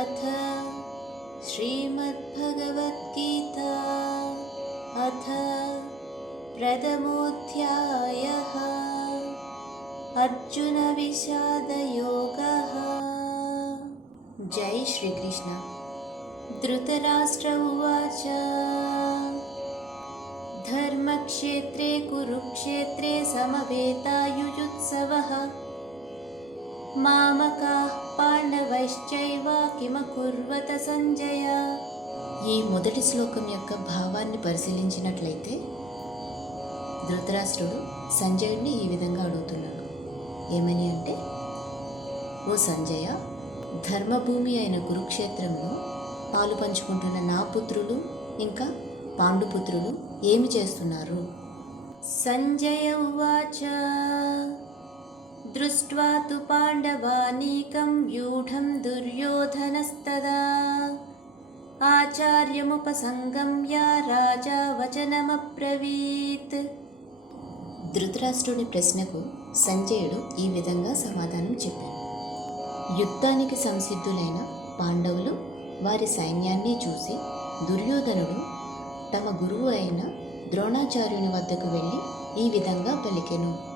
अथ श्रीमद्भगवद्गीता अथ प्रथमोऽध्यायः अर्जुन विषादयोगः। जय श्री कृष्ण। धृतराष्ट्र उवाच धर्मक्षेत्रे कुरुक्षेत्रे समवेतायुयुत्सवः మామకాః పాండవైశ్చైవ కిమకుర్వత సంజయ। ఈ మొదటి శ్లోకం యొక్క భావాన్ని పరిశీలించినట్లయితే ధృతరాష్ట్రుడు సంజయుడిని ఈ విధంగా అడుగుతున్నాడు. ఏమని అంటే, ఓ సంజయ, ధర్మభూమి అయిన కురుక్షేత్రంలో పాలు పంచుకుంటున్న నా పుత్రులు ఇంకా పాండుపుత్రులు ఏమి చేస్తున్నారు? సంజయ ఉవాచ దృష్ట్వా తు పాండవానీకం వ్యూఢం దుర్యోధనస్తదా ఆచార్యముపసంగమ్య రాజా వచనమబ్రవీత్। ధృతరాష్ట్రుడి ప్రశ్నకు సంజయుడు ఈ విధంగా సమాధానం చెప్పాడు. యుద్ధానికి సంసిద్ధులైన పాండవులు వారి సైన్యాన్ని చూసి దుర్యోధనుడు తమ గురువు అయిన ద్రోణాచార్యుని వద్దకు వెళ్ళి ఈ విధంగా పలికెను.